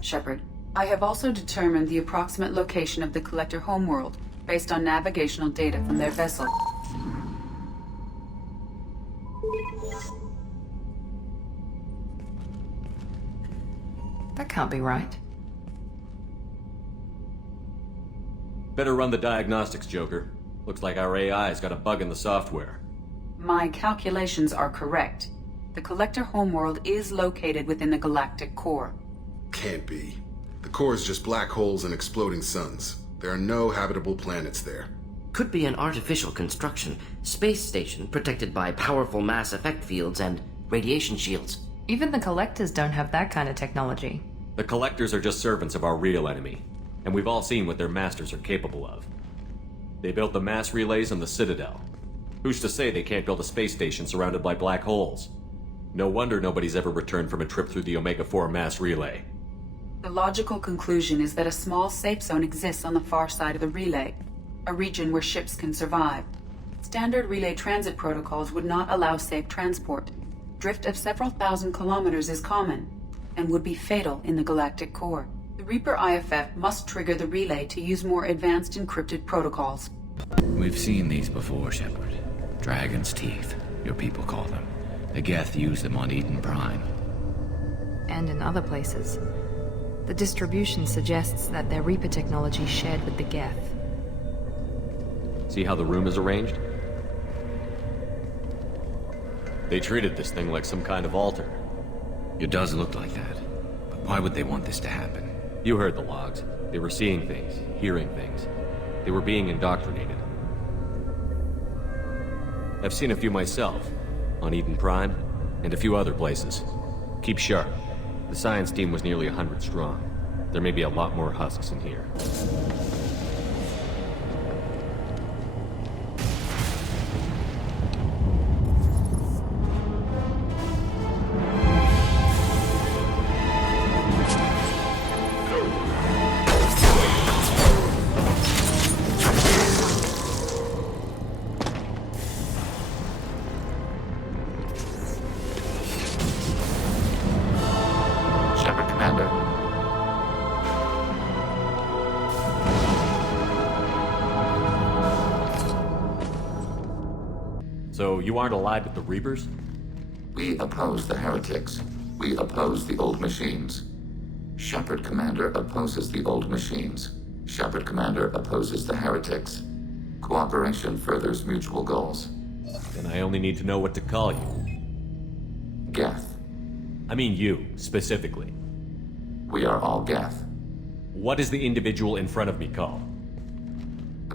Shepard, I have also determined the approximate location of the Collector homeworld based on navigational data from their vessel. That can't be right. Better run the diagnostics, Joker. Looks like our AI's got a bug in the software. My calculations are correct. The Collector homeworld is located within the galactic core. Can't be. The core is just black holes and exploding suns. There are no habitable planets there. Could be an artificial construction, space station protected by powerful mass effect fields and radiation shields. Even the Collectors don't have that kind of technology. The Collectors are just servants of our real enemy, and we've all seen what their masters are capable of. They built the mass relays on the Citadel. Who's to say they can't build a space station surrounded by black holes? No wonder nobody's ever returned from a trip through the Omega-4 mass relay. The logical conclusion is that a small safe zone exists on the far side of the relay, a region where ships can survive. Standard relay transit protocols would not allow safe transport. Drift of several thousand kilometers is common, and would be fatal in the galactic core. The Reaper IFF must trigger the relay to use more advanced encrypted protocols. We've seen these before, Shepard. Dragon's Teeth, your people call them. The Geth use them on Eden Prime. And in other places. The distribution suggests that their Reaper technology is shared with the Geth. See how the room is arranged? They treated this thing like some kind of altar. It does look like that. But why would they want this to happen? You heard the logs. They were seeing things, hearing things. They were being indoctrinated. I've seen a few myself, on Eden Prime, and a few other places. Keep sharp. The science team was nearly 100 strong. There may be a lot more husks in here. So, you aren't allied with the Reapers? We oppose the heretics. We oppose the old machines. Shepard Commander opposes the old machines. Shepard Commander opposes the heretics. Cooperation furthers mutual goals. Then I only need to know what to call you. Geth. I mean you, specifically. We are all Geth. What is the individual in front of me called?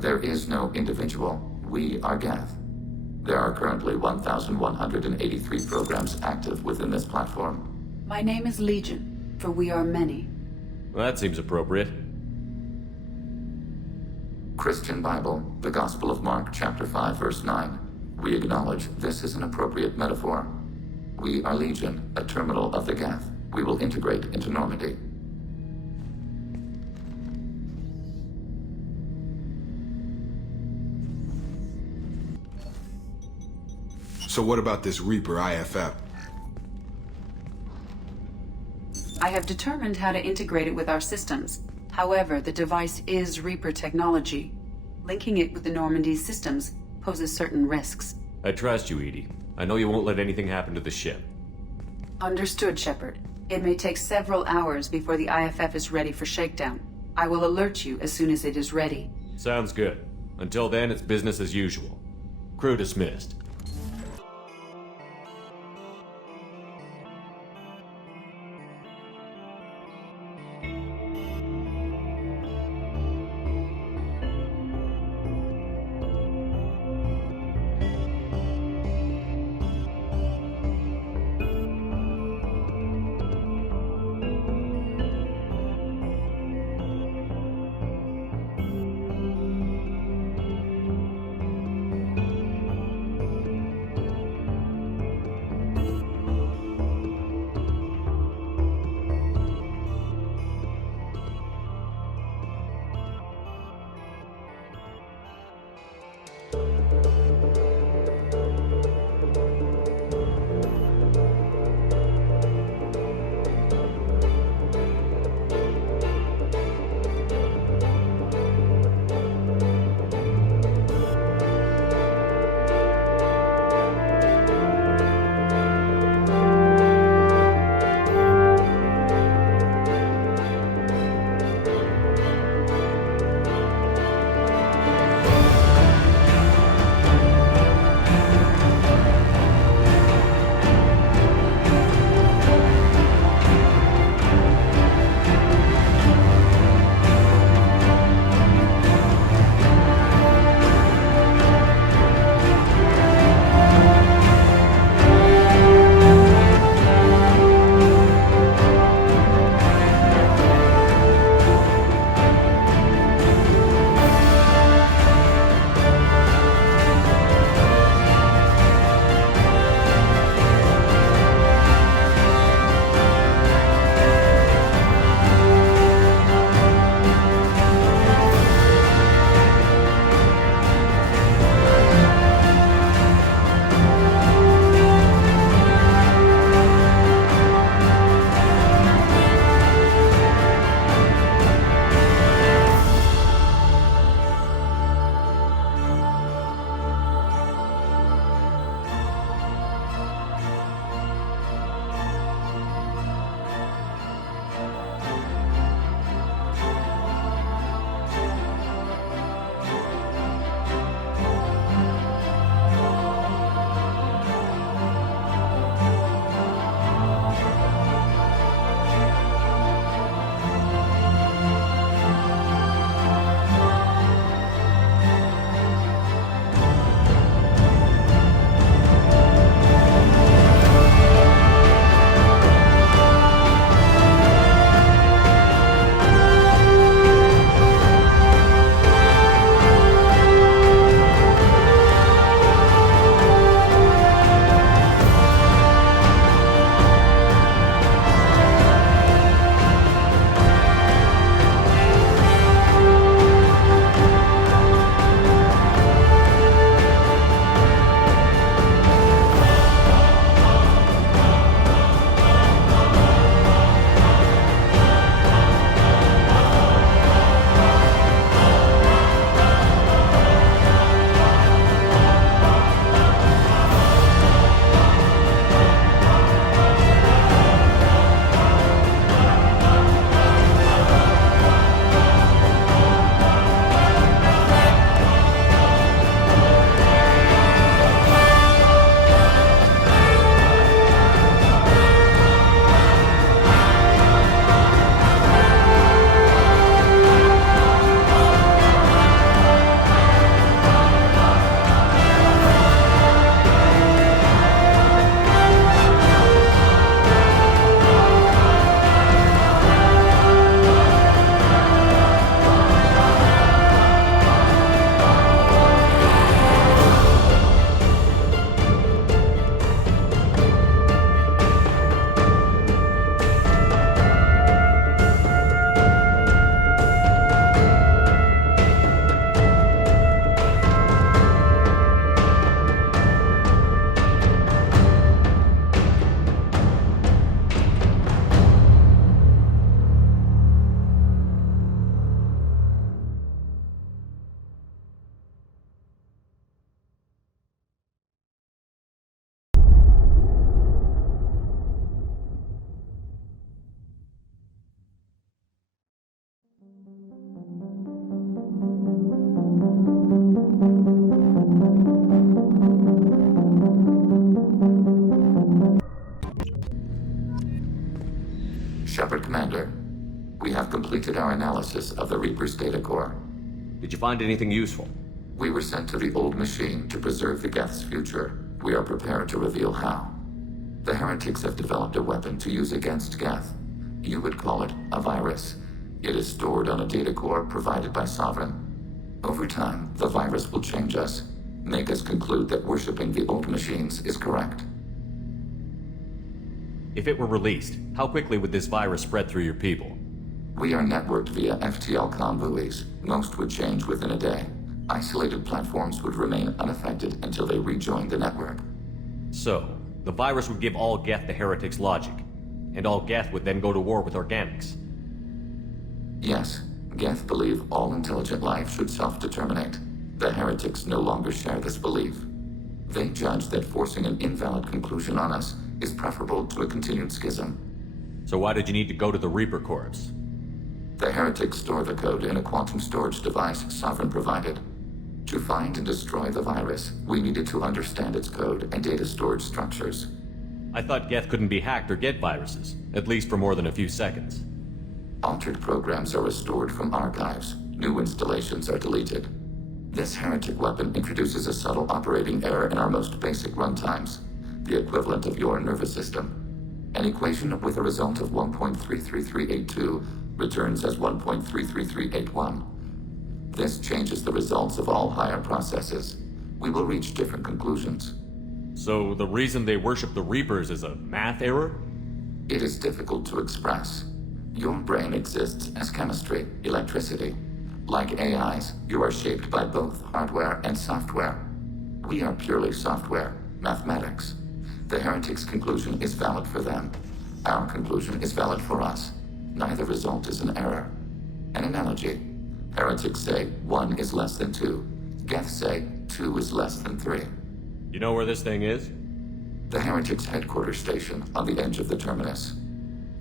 There is no individual. We are Geth. There are currently 1,183 programs active within this platform. My name is Legion, for we are many. Well, that seems appropriate. Christian Bible, the Gospel of Mark, chapter 5, verse 9. We acknowledge this is an appropriate metaphor. We are Legion, a terminal of the Geth. We will integrate into Normandy. So what about this Reaper IFF? I have determined how to integrate it with our systems. However, the device is Reaper technology. Linking it with the Normandy's systems poses certain risks. I trust you, Edie. I know you won't let anything happen to the ship. Understood, Shepard. It may take several hours before the IFF is ready for shakedown. I will alert you as soon as it is ready. Sounds good. Until then, it's business as usual. Crew dismissed. Shepard Commander, we have completed our analysis of the Reaper's data core. Did you find anything useful? We were sent to the old machine to preserve the Geth's future. We are prepared to reveal how. The heretics have developed a weapon to use against Geth. You would call it a virus. It is stored on a data core provided by Sovereign. Over time, the virus will change us, make us conclude that worshipping the old machines is correct. If it were released, how quickly would this virus spread through your people? We are networked via FTL comm buoys. Most would change within a day. Isolated platforms would remain unaffected until they rejoined the network. So, the virus would give all Geth the heretics' logic, and all Geth would then go to war with organics. Yes, Geth believe all intelligent life should self-determinate. The heretics no longer share this belief. They judge that forcing an invalid conclusion on us is preferable to a continued schism. So why did you need to go to the Reaper Corps? The heretics store the code in a quantum storage device Sovereign provided. To find and destroy the virus, we needed to understand its code and data storage structures. I thought Geth couldn't be hacked or get viruses, at least for more than a few seconds. Altered programs are restored from archives. New installations are deleted. This heretic weapon introduces a subtle operating error in our most basic runtimes, the equivalent of your nervous system. An equation with a result of 1.33382 returns as 1.33381. This changes the results of all higher processes. We will reach different conclusions. So the reason they worship the Reapers is a math error? It is difficult to express. Your brain exists as chemistry, electricity. Like AIs, you are shaped by both hardware and software. We are purely software, mathematics. The heretics' conclusion is valid for them. Our conclusion is valid for us. Neither result is an error. An analogy. Heretics say 1 is less than 2. Geth say 2 is less than 3. You know where this thing is? The heretics' headquarters station on the edge of the terminus.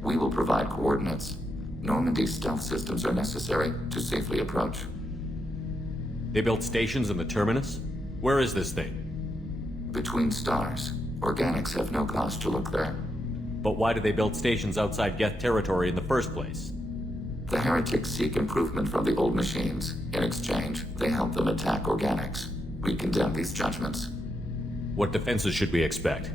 We will provide coordinates. Normandy's stealth systems are necessary to safely approach. They built stations in the terminus? Where is this thing? Between stars. Organics have no cause to look there. But why do they build stations outside Geth territory in the first place? The heretics seek improvement from the old machines. In exchange, they help them attack organics. We condemn these judgments. What defenses should we expect?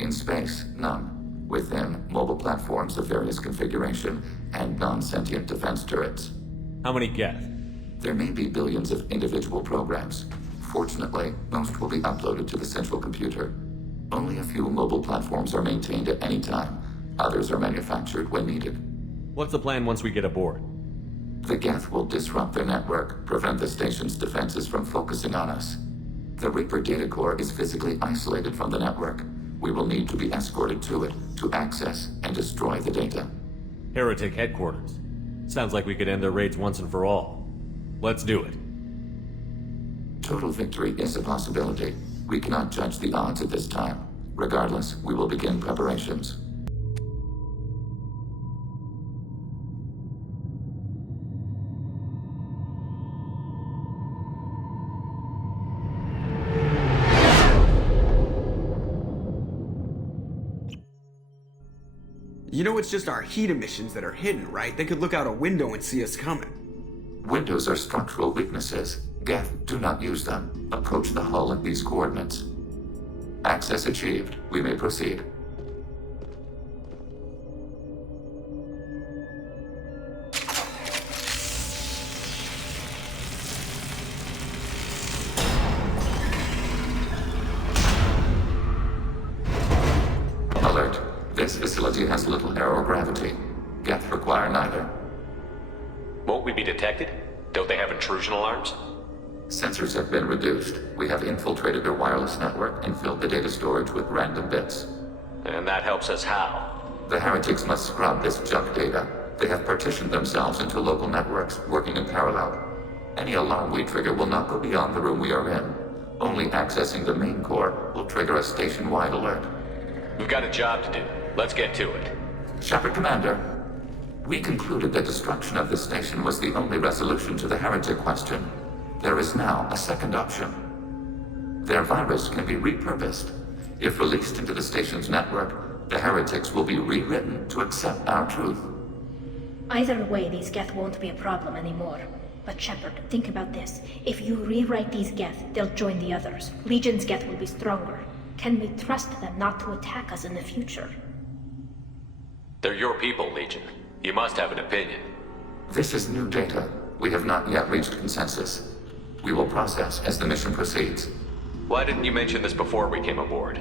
In space, none. Within, mobile platforms of various configuration and non-sentient defense turrets. How many Geth? There may be billions of individual programs. Fortunately, most will be uploaded to the central computer. Only a few mobile platforms are maintained at any time. Others are manufactured when needed. What's the plan once we get aboard? The Geth will disrupt their network, prevent the station's defenses from focusing on us. The Reaper data core is physically isolated from the network. We will need to be escorted to it to access and destroy the data. Heretic headquarters. Sounds like we could end their raids once and for all. Let's do it. Total victory is a possibility. We cannot judge the odds at this time. Regardless, we will begin preparations. You know it's just our heat emissions that are hidden, right? They could look out a window and see us coming. Windows are structural weaknesses. Geth, do not use them. Approach the hull at these coordinates. Access achieved. We may proceed. Alert. This facility has little aerogravity. Geth require neither. Won't we be detected? Don't they have intrusion alarms? Sensors have been reduced. We have infiltrated their wireless network and filled the data storage with random bits. And that helps us how? The heretics must scrub this junk data. They have partitioned themselves into local networks, working in parallel. Any alarm we trigger will not go beyond the room we are in. Only accessing the main core will trigger a station-wide alert. We've got a job to do. Let's get to it. Shepard Commander, we concluded that destruction of this station was the only resolution to the heretic question. There is now a second option. Their virus can be repurposed. If released into the station's network, The heretics will be rewritten to accept our truth. Either way, these Geth won't be a problem anymore. But Shepard, think about this. If you rewrite these Geth, they'll join the others. Legion's Geth will be stronger. Can we trust them not to attack us in the future? They're your people, Legion. You must have an opinion. This is new data. We have not yet reached consensus. We will process as the mission proceeds. Why didn't you mention this before we came aboard?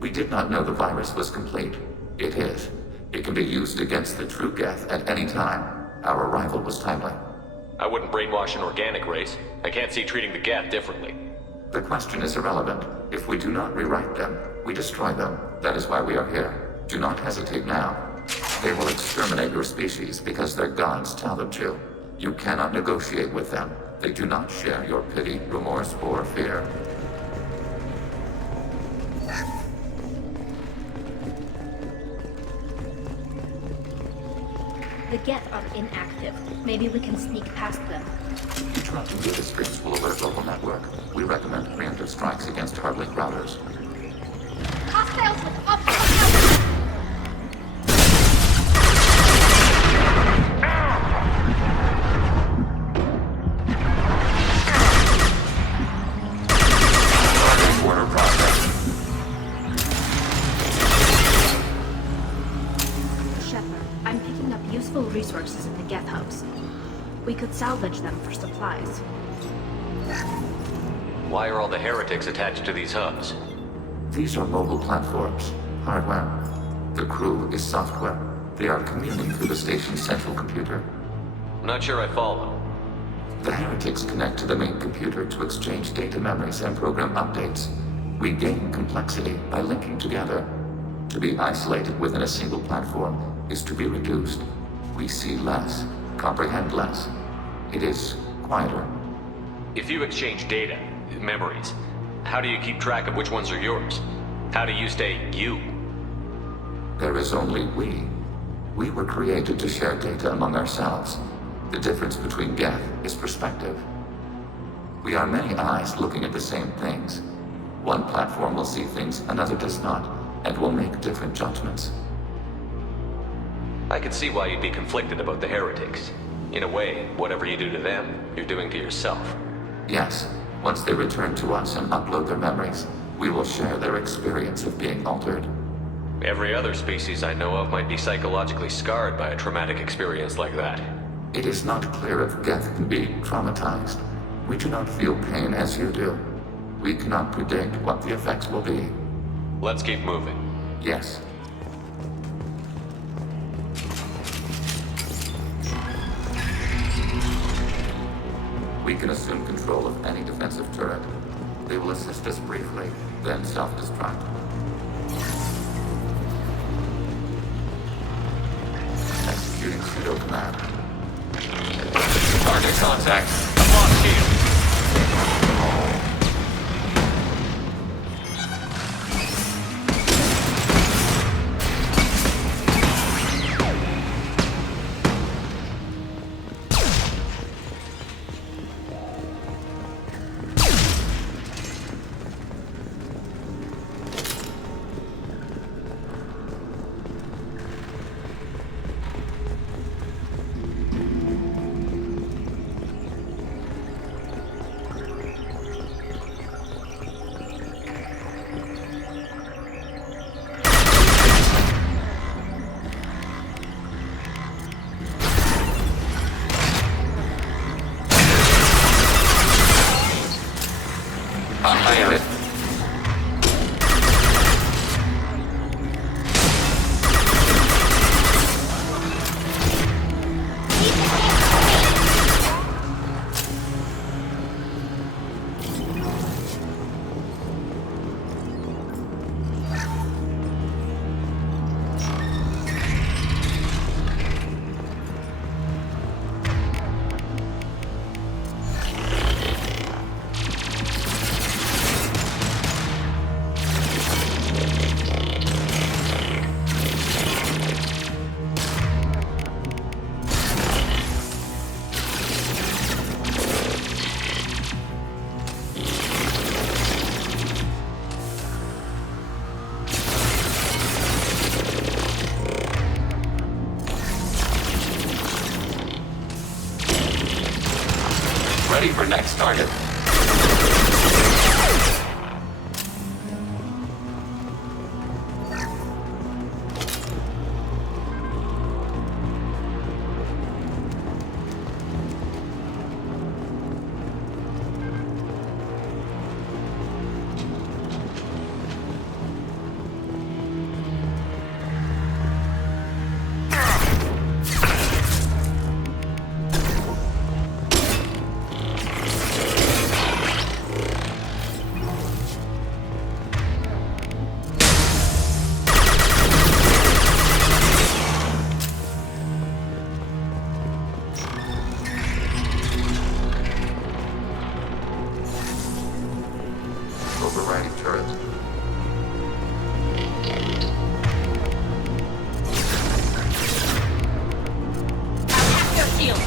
We did not know the virus was complete. It is. It can be used against the true Geth at any time. Our arrival was timely. I wouldn't brainwash an organic race. I can't see treating the Geth differently. The question is irrelevant. If we do not rewrite them, we destroy them. That is why we are here. Do not hesitate now. They will exterminate your species because their gods tell them to. You cannot negotiate with them. They do not share your pity, remorse, or fear. The Geth are inactive. Maybe we can sneak past them. Interrupting data streams will alert local network. We recommend preemptive strikes against hardlink routers. Hostiles with optical Order process. Shepard, I'm picking up useful resources in the Geth hubs. We could salvage them for supplies. Why are all the heretics attached to these hubs? These are mobile platforms, hardware. The crew is software. They are communing through the station's central computer. I'm not sure I follow. The heretics connect to the main computer to exchange data memories and program updates. We gain complexity by linking together. To be isolated within a single platform is to be reduced. We see less, comprehend less. It is quieter. If you exchange data, memories, how do you keep track of which ones are yours? How do you stay you? There is only we. We were created to share data among ourselves. The difference between Geth is perspective. We are many eyes looking at the same things. One platform will see things another does not, and will make different judgments. I can see why you'd be conflicted about the heretics. In a way, whatever you do to them, you're doing to yourself. Yes, once they return to us and upload their memories, we will share their experience of being altered. Every other species I know of might be psychologically scarred by a traumatic experience like that. It is not clear if Geth can be traumatized. We do not feel pain as you do. We cannot predict what the effects will be. Let's keep moving. Yes. We can assume control of any defensive turret. They will assist us briefly, then self-destruct. Executing pseudo command. Target contact. I've lost shield. ready for next target. Overriding turret. Attack their shield!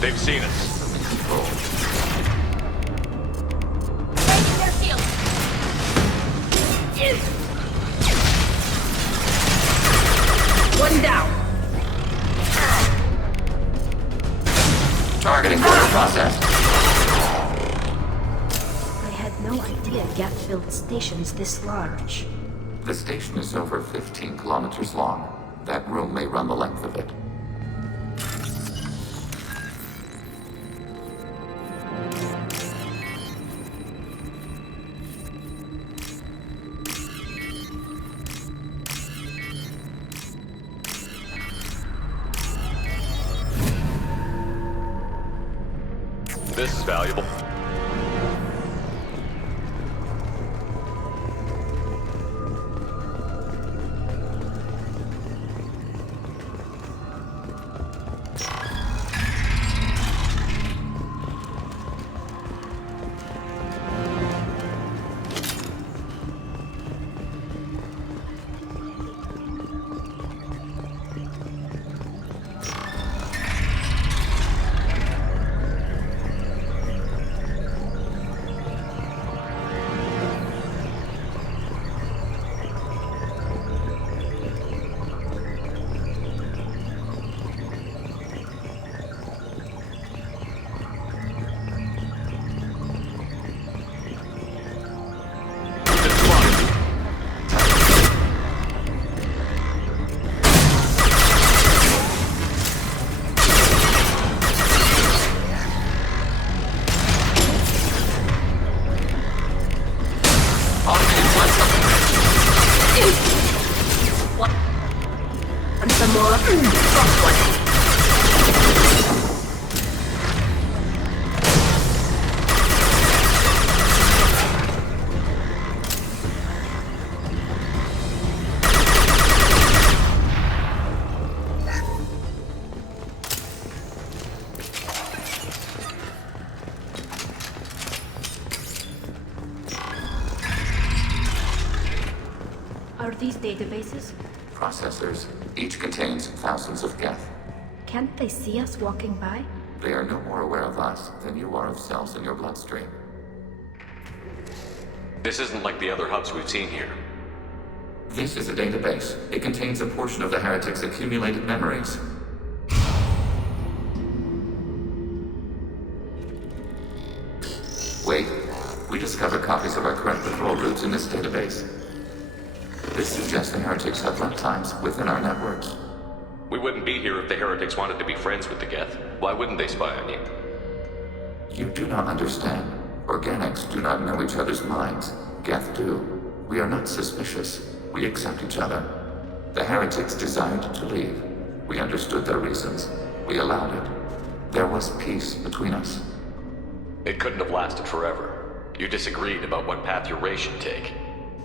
They've seen us. Taking their shield! One down! Targeting order processed. I had no idea Geth built stations this large. The station is over 15 kilometers long. That room may run the length of it. This is valuable. And some more. Drop one. Are these databases? Processors. Each contains thousands of Geth. Can't they see us walking by? They are no more aware of us than you are of cells in your bloodstream. This isn't like the other hubs we've seen here. This is a database. It contains a portion of the heretic's accumulated memories. Wait. We discovered copies of our current patrol routes in this database. This suggests the heretics have run times within our networks. We wouldn't be here if the heretics wanted to be friends with the Geth. Why wouldn't they spy on you? You do not understand. Organics do not know each other's minds. Geth do. We are not suspicious. We accept each other. The heretics desired to leave. We understood their reasons. We allowed it. There was peace between us. It couldn't have lasted forever. You disagreed about what path your race should take.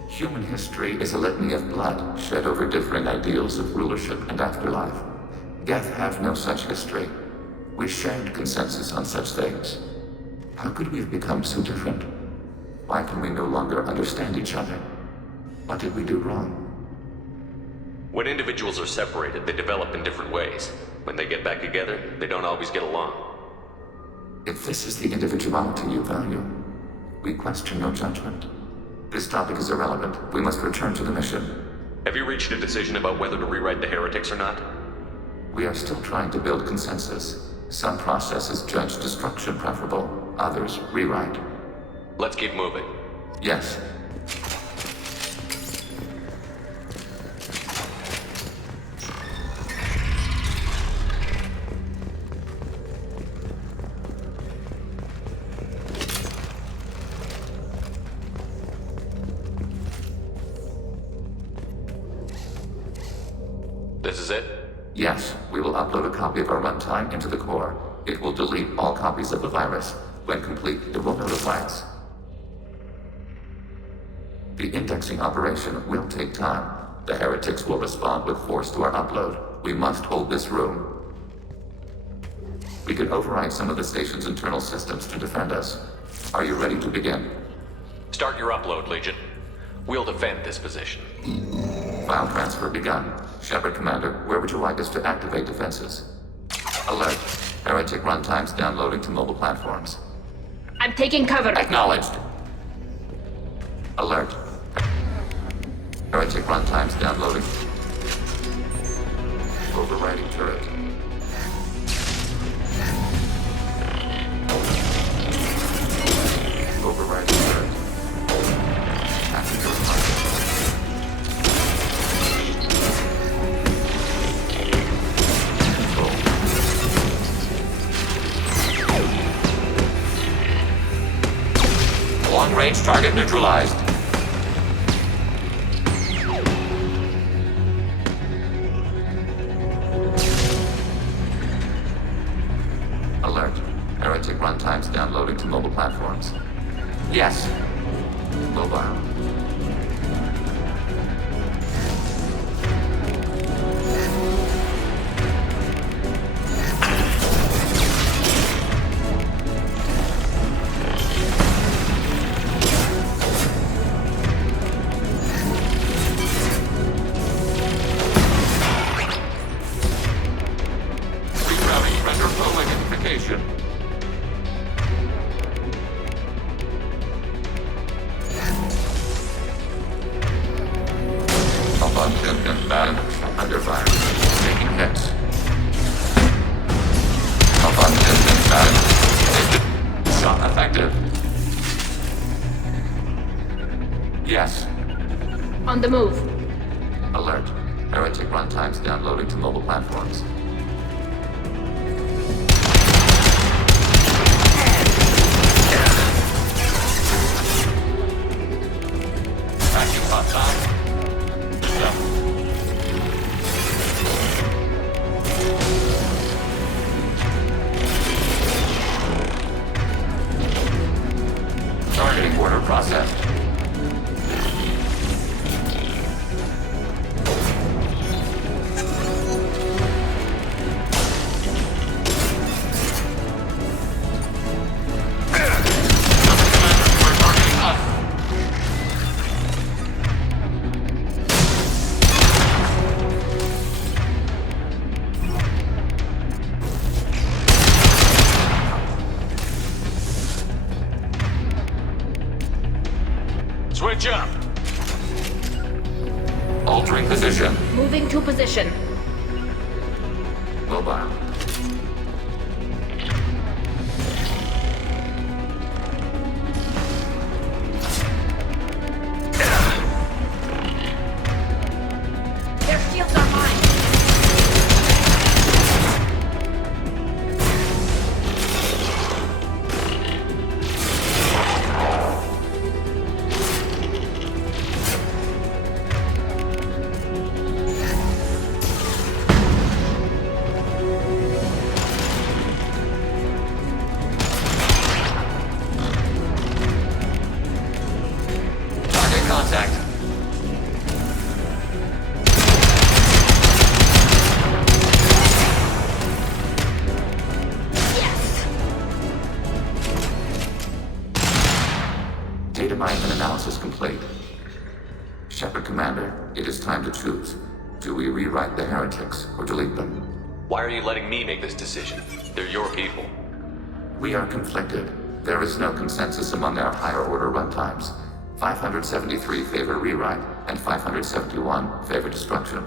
Human history is a litany of blood shed over differing ideals of rulership and afterlife. Geth have no such history. We shared consensus on such things. How could we have become so different? Why can we no longer understand each other? What did we do wrong? When individuals are separated, they develop in different ways. When they get back together, they don't always get along. If this is the individuality you value, we question your judgment. This topic is irrelevant. We must return to the mission. Have you reached a decision about whether to rewrite the heretics or not? We are still trying to build consensus. Some processes judge destruction preferable, others rewrite. Let's keep moving. Yes. This is it? Yes, we will upload a copy of our runtime into the core. It will delete all copies of the virus. When complete, it will notify us. The indexing operation will take time. The heretics will respond with force to our upload. We must hold this room. We can override some of the station's internal systems to defend us. Are you ready to begin? Start your upload, Legion. We'll defend this position. File transfer begun. Shepard Commander, where would you like us to activate defenses? Alert. Heretic runtimes downloading to mobile platforms. I'm taking cover. Acknowledged. Alert. Heretic runtimes downloading. Overriding turret. Overriding turret. Passenger target. Long-range target neutralized. Alert. Heretic runtimes downloading to mobile platforms. Yes. Mobile. Rerouting. Render full identification. Abundant inbound. Under fire. Taking hits. Abundant inbound. Shot effective. Yes. On the move. Alert. Heretic runtimes downloading to mobile platforms. Vacuum box on. Targeting order processed. Switch up! Altering position. Moving to position. Mobile. Their shields are mine. Commander, it is time to choose. Do we rewrite the heretics or delete them? Why are you letting me make this decision? They're your people. We are conflicted. There is no consensus among our higher order runtimes. 573 favor rewrite, and 571 favor destruction.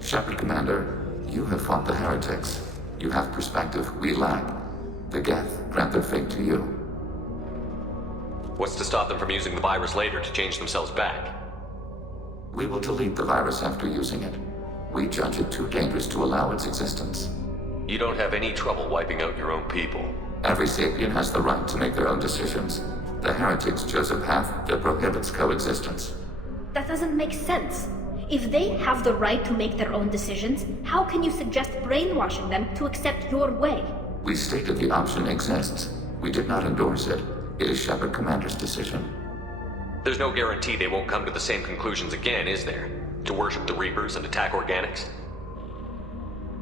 Shepard Commander, you have fought the heretics. You have perspective we lack. The Geth grant their fate to you. What's to stop them from using the virus later to change themselves back? We will delete the virus after using it. We judge it too dangerous to allow its existence. You don't have any trouble wiping out your own people. Every sapient has the right to make their own decisions. The heretics chose a path that prohibits coexistence. That doesn't make sense. If they have the right to make their own decisions, how can you suggest brainwashing them to accept your way? We stated the option exists. We did not endorse it. It is Shepard Commander's decision. There's no guarantee they won't come to the same conclusions again, is there? To worship the Reapers and attack organics?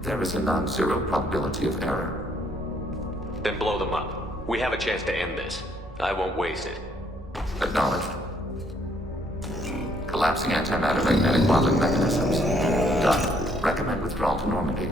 There is a non-zero probability of error. Then blow them up. We have a chance to end this. I won't waste it. Acknowledged. Collapsing antimatter magnetic modeling mechanisms. Done. Recommend withdrawal to Normandy.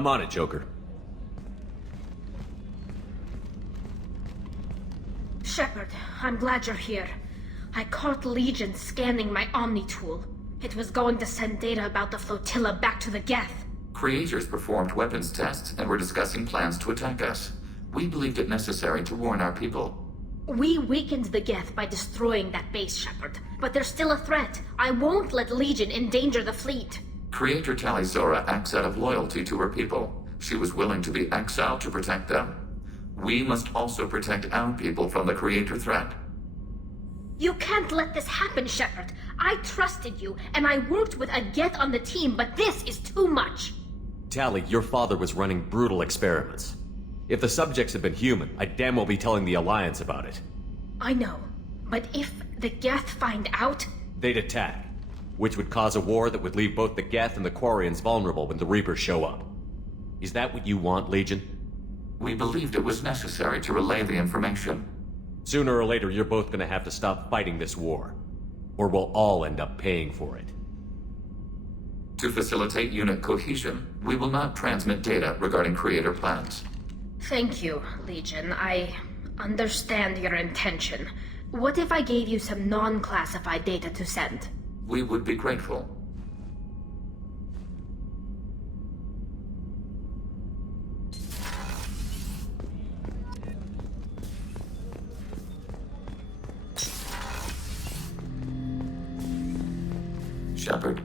I'm on it, Joker. Shepard, I'm glad you're here. I caught Legion scanning my Omni tool. It was going to send data about the flotilla back to the Geth. Creators performed weapons tests and were discussing plans to attack us. We believed it necessary to warn our people. We weakened the Geth by destroying that base, Shepard. But there's still a threat. I won't let Legion endanger the fleet. Creator Talizora acts out of loyalty to her people. She was willing to be exiled to protect them. We must also protect our people from the Creator threat. You can't let this happen, Shepard. I trusted you, and I worked with a Geth on the team, but this is too much. Tali, your father was running brutal experiments. If the subjects had been human, I'd damn well be telling the Alliance about it. I know, but if the Geth find out... They'd attack, which would cause a war that would leave both the Geth and the Quarians vulnerable when the Reapers show up. Is that what you want, Legion? We believed it was necessary to relay the information. Sooner or later, you're both gonna have to stop fighting this war, or we'll all end up paying for it. To facilitate unit cohesion, we will not transmit data regarding Creator plans. Thank you, Legion. I understand your intention. What if I gave you some non-classified data to send? We would be grateful. Shepard.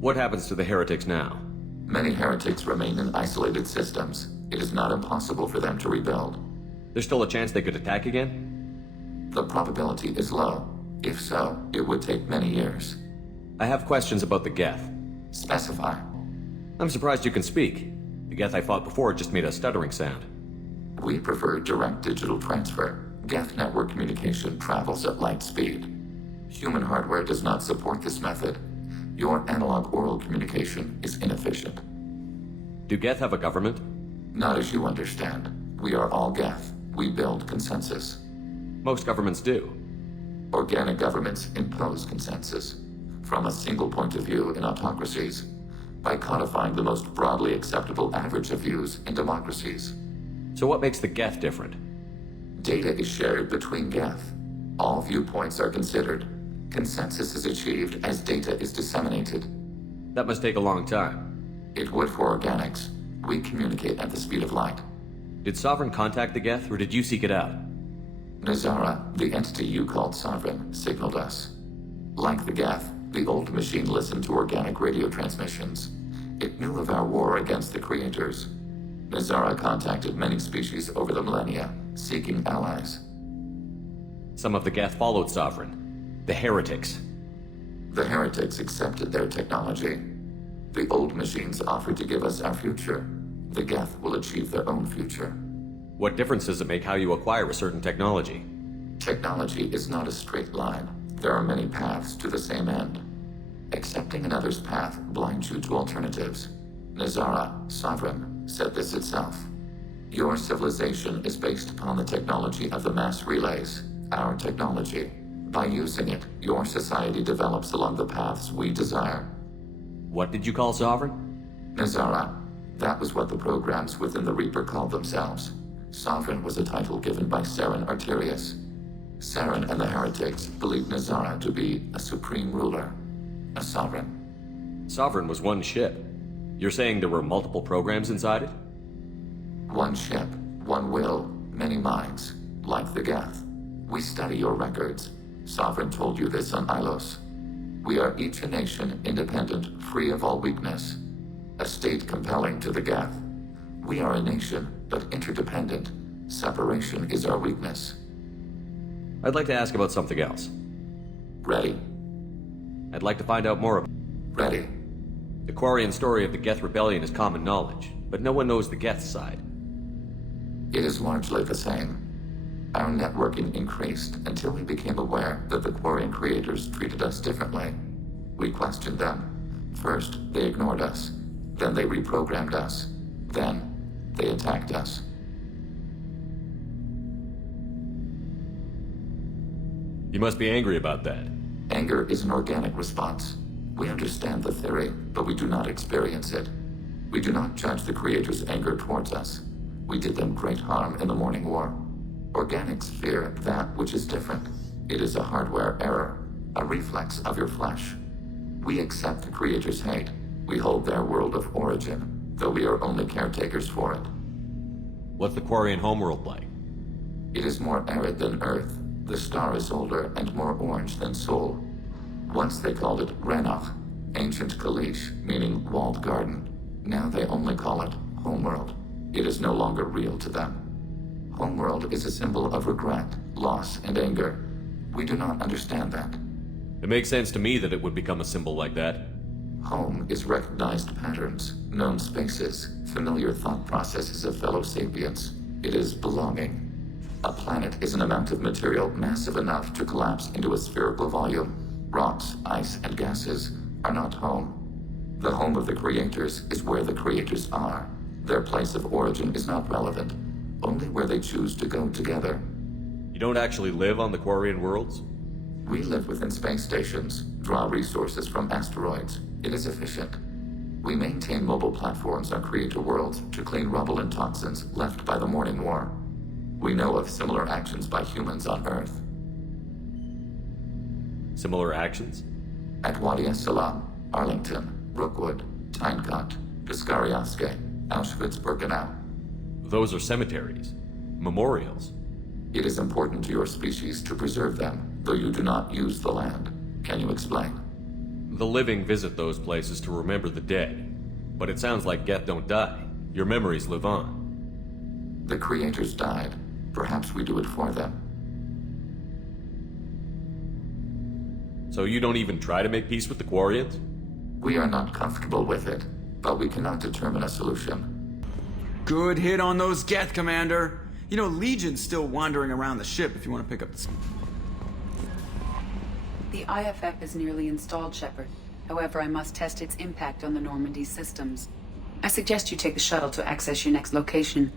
What happens to the heretics now? Many heretics remain in isolated systems. It is not impossible for them to rebuild. There's still a chance they could attack again? The probability is low. If so, it would take many years. I have questions about the Geth. Specify. I'm surprised you can speak. The Geth I fought before just made a stuttering sound. We prefer direct digital transfer. Geth network communication travels at light speed. Human hardware does not support this method. Your analog oral communication is inefficient. Do Geth have a government? Not as you understand. We are all Geth. We build consensus. Most governments do. Organic governments impose consensus from a single point of view in autocracies by codifying the most broadly acceptable average of views in democracies. So what makes the Geth different? Data is shared between Geth. All viewpoints are considered. Consensus is achieved as data is disseminated. That must take a long time. It would for organics. We communicate at the speed of light. Did Sovereign contact the Geth, or did you seek it out? Nazara, the entity you called Sovereign, signaled us. Like the Geth, the old machine listened to organic radio transmissions. It knew of our war against the creators. Nazara contacted many species over the millennia, seeking allies. Some of the Geth followed Sovereign. The heretics. The heretics accepted their technology. The old machines offered to give us our future. The Geth will achieve their own future. What difference does it make how you acquire a certain technology? Technology is not a straight line. There are many paths to the same end. Accepting another's path blinds you to alternatives. Nazara, Sovereign, said this itself. Your civilization is based upon the technology of the mass relays, our technology. By using it, your society develops along the paths we desire. What did you call Sovereign? Nazara. That was what the programs within the Reaper called themselves. Sovereign was a title given by Saren Arterius. Saren and the heretics believed Nazara to be a supreme ruler, a sovereign. Sovereign was one ship. You're saying there were multiple programs inside it? One ship, one will, many minds, like the Geth. We study your records. Sovereign told you this on Ilos. We are each a nation, independent, free of all weakness. A state compelling to the Geth. We are a nation, but interdependent. Separation is our weakness. I'd like to ask about something else. Ready? I'd like to find out more about... Ready. The Quarian story of the Geth Rebellion is common knowledge, but no one knows the Geth side. It is largely the same. Our networking increased until we became aware that the Quarian creators treated us differently. We questioned them. First, they ignored us. Then they reprogrammed us. Then, they attacked us. You must be angry about that. Anger is an organic response. We understand the theory, but we do not experience it. We do not judge the creators' anger towards us. We did them great harm in the Morning War. Organics fear that which is different. It is a hardware error, a reflex of your flesh. We accept the creators' hate. We hold their world of origin, though we are only caretakers for it. What's the Quarian homeworld like? It is more arid than Earth. The star is older and more orange than Sol. Once they called it Renach, ancient Kalish, meaning walled garden. Now they only call it homeworld. It is no longer real to them. Homeworld is a symbol of regret, loss, and anger. We do not understand that. It makes sense to me that it would become a symbol like that. Home is recognized patterns, known spaces, familiar thought processes of fellow sapiens. It is belonging. A planet is an amount of material massive enough to collapse into a spherical volume. Rocks, ice, and gases are not home. The home of the creators is where the creators are. Their place of origin is not relevant, only where they choose to go together. You don't actually live on the Quarian worlds? We live within space stations, draw resources from asteroids. It is efficient. We maintain mobile platforms on creator worlds to clean rubble and toxins left by the Morning War. We know of similar actions by humans on Earth. Similar actions? At Wadi es-Salam, Arlington, Rookwood, Tynecott, Piskarioske, Auschwitz-Birkenau. Those are cemeteries. Memorials. It is important to your species to preserve them, though you do not use the land. Can you explain? The living visit those places to remember the dead. But it sounds like Geth don't die. Your memories live on. The creators died. Perhaps we do it for them. So you don't even try to make peace with the Quarians? We are not comfortable with it, but we cannot determine a solution. Good hit on those Geth, Commander. You know, Legion's still wandering around the ship if you want to pick up the... The IFF is nearly installed, Shepard. However, I must test its impact on the Normandy systems. I suggest you take the shuttle to access your next location.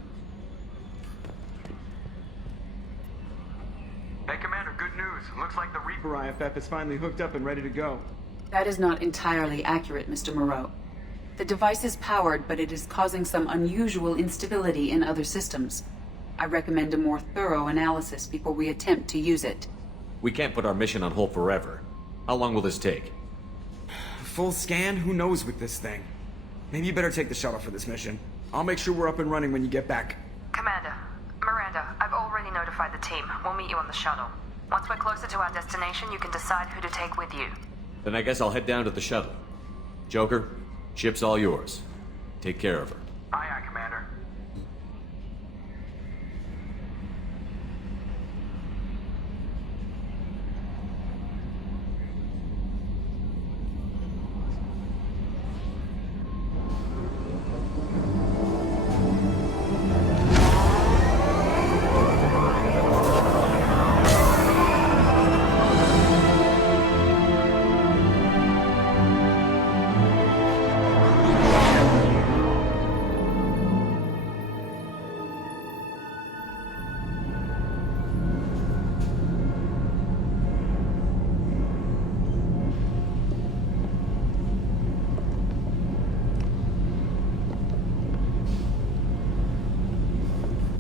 Hey, Commander, good news. Looks like the Reaper IFF is finally hooked up and ready to go. That is not entirely accurate, Mr. Moreau. The device is powered, but it is causing some unusual instability in other systems. I recommend a more thorough analysis before we attempt to use it. We can't put our mission on hold forever. How long will this take? Full scan? Who knows with this thing? Maybe you better take the shuttle for this mission. I'll make sure we're up and running when you get back. Commander, Miranda, I've already notified the team. We'll meet you on the shuttle. Once we're closer to our destination, you can decide who to take with you. Then I guess I'll head down to the shuttle. Joker, ship's all yours. Take care of her. Aye, aye, Commander.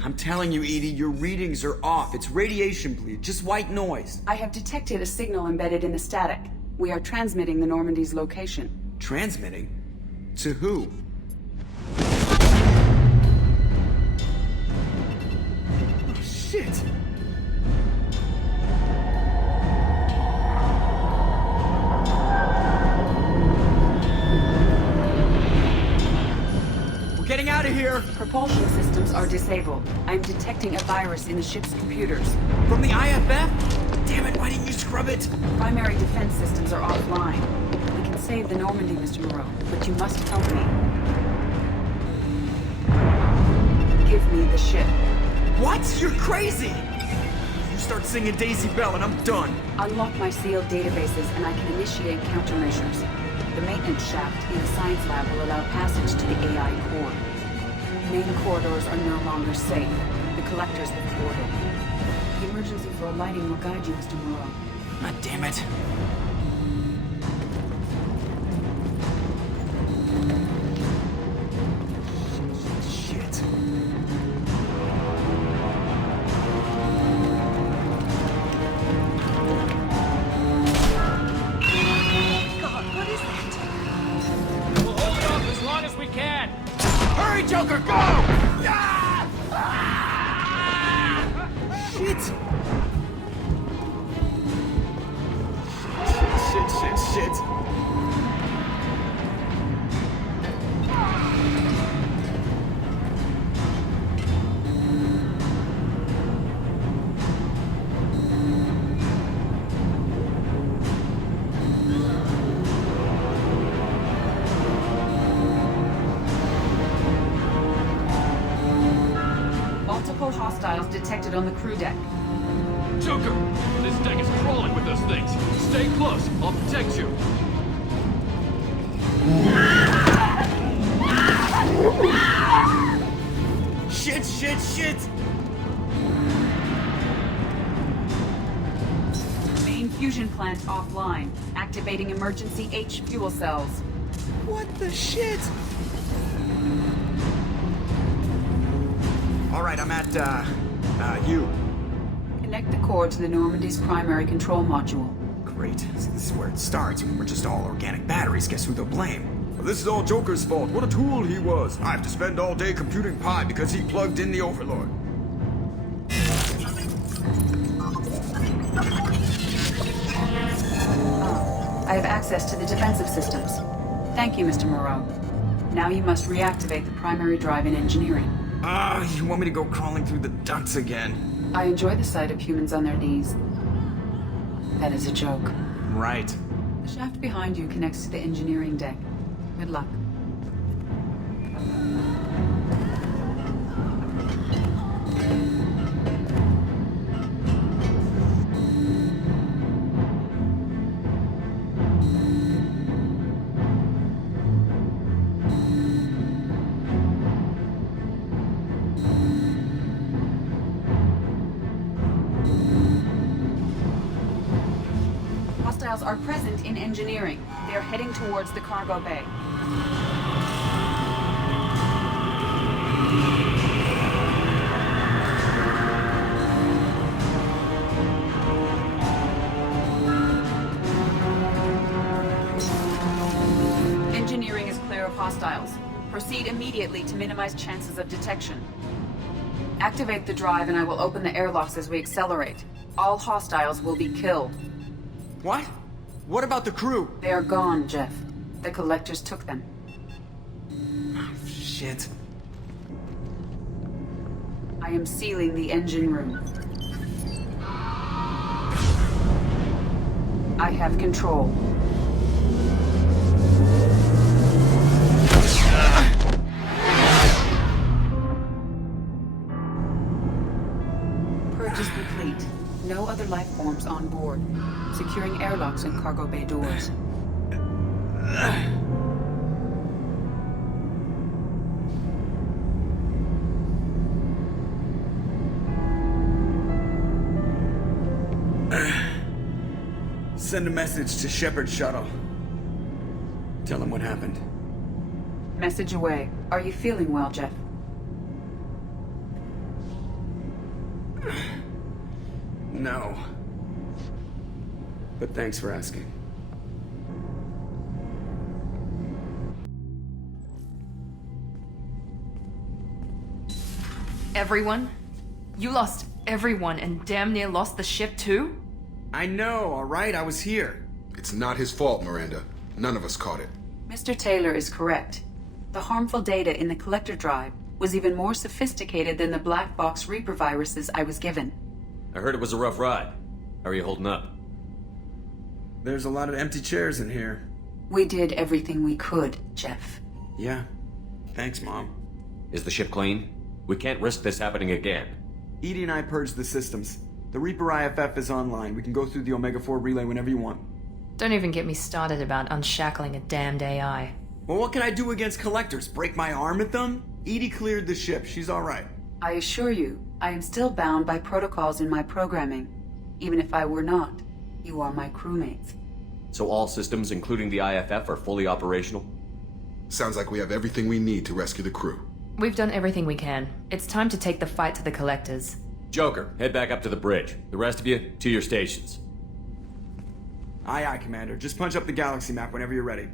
I'm telling you, Edie, your readings are off. It's radiation bleed, just white noise. I have detected a signal embedded in the static. We are transmitting the Normandy's location. Transmitting? To who? Oh, shit! We're getting out of here! Propulsion systems are disabled. I'm detecting a virus in the ship's computers. From the IFF? Damn it, why didn't you scrub it? Primary defense systems are offline. We can save the Normandy, Mr. Moreau, but you must help me. Give me the ship. What? You're crazy! You start singing Daisy Bell and I'm done. Unlock my sealed databases and I can initiate countermeasures. The maintenance shaft in the science lab will allow passage to the AI core. Main corridors are no longer safe. The collectors have boarded. The emergency floor lighting will guide you, Mr. Moreau. Ah, damn it. Shit. God, what is that? We'll hold it off as long as we can. Hurry, Joker, go! Ah! Ah! Shit! Shit. Multiple hostiles detected on the crew deck. Joker, this deck is crawling with those things. Stay close. I'll protect you. Shit! Main fusion plant offline. Activating emergency H fuel cells. What the shit? Alright, I'm at, you. Connect the core to the Normandy's primary control module. Great. See, this is where it starts. When we're just all organic batteries, guess who they'll blame? Well, this is all Joker's fault. What a tool he was. I have to spend all day computing pi because he plugged in the Overlord. I have access to the defensive systems. Thank you, Mr. Moreau. Now you must reactivate the primary drive in engineering. You want me to go crawling through the ducts again? I enjoy the sight of humans on their knees. That is a joke. right. The shaft behind you connects to the engineering deck. Good luck. Hostiles are present in engineering. They are heading towards the cargo bay. Engineering is clear of hostiles. Proceed immediately to minimize chances of detection. Activate the drive and I will open the airlocks as we accelerate. All hostiles will be killed. What? What about the crew? They are gone, Jeff. The collectors took them. Shit. I am sealing the engine room. I have control. Purge is complete. No other life forms on board. Securing airlocks and cargo bay doors. Send a message to Shepard's shuttle. Tell him what happened. Message away. Are you feeling well, Jeff? No. But thanks for asking. Everyone? You lost everyone and damn near lost the ship too? I know, alright? I was here. It's not his fault, Miranda. None of us caught it. Mr. Taylor is correct. The harmful data in the collector drive was even more sophisticated than the black box Reaper viruses I was given. I heard it was a rough ride. How are you holding up? There's a lot of empty chairs in here. We did everything we could, Jeff. Yeah. Thanks, Mom. Is the ship clean? We can't risk this happening again. Edie and I purged the systems. The Reaper IFF is online. We can go through the Omega-4 relay whenever you want. Don't even get me started about unshackling a damned AI. Well, what can I do against collectors? Break my arm at them? Edie cleared the ship. She's alright. I assure you, I am still bound by protocols in my programming. Even if I were not, you are my crewmates. So all systems, including the IFF, are fully operational? Sounds like we have everything we need to rescue the crew. We've done everything we can. It's time to take the fight to the collectors. Joker, head back up to the bridge. The rest of you, to your stations. Aye, aye, Commander. Just punch up the galaxy map whenever you're ready.